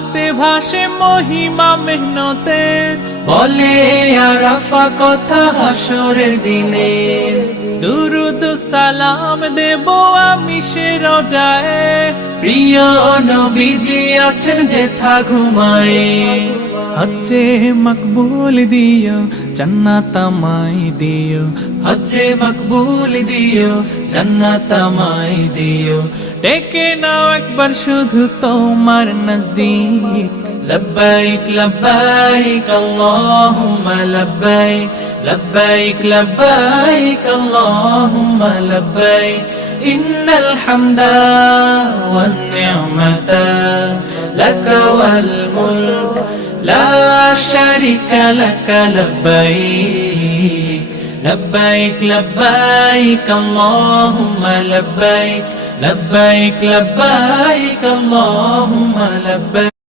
আরাফাতে ভাসে মহিমা মেহনতের, বলে আরাফা কথা হাসরের দিনে। দুরুদ সালাম দেব আমি সে রোজায়, প্রিয় নবীজি আছেন যেথা ঘুমায়ে। হজ্জে মকবুল দিও জান্নাত আমায় দিও, হজ্জে মকবুল দিও জান্নাত আমায় দিও। ডেকে নাও একবার শুধু তোমার নজদীক। لبيك لبيك اللهم لبيك لبيك لبيك اللهم لبيك إن الحمد والنعمة لك والملك لا شريك لك لبيك لبيك لبيك اللهم لبيك لبيك لبيك اللهم لبيك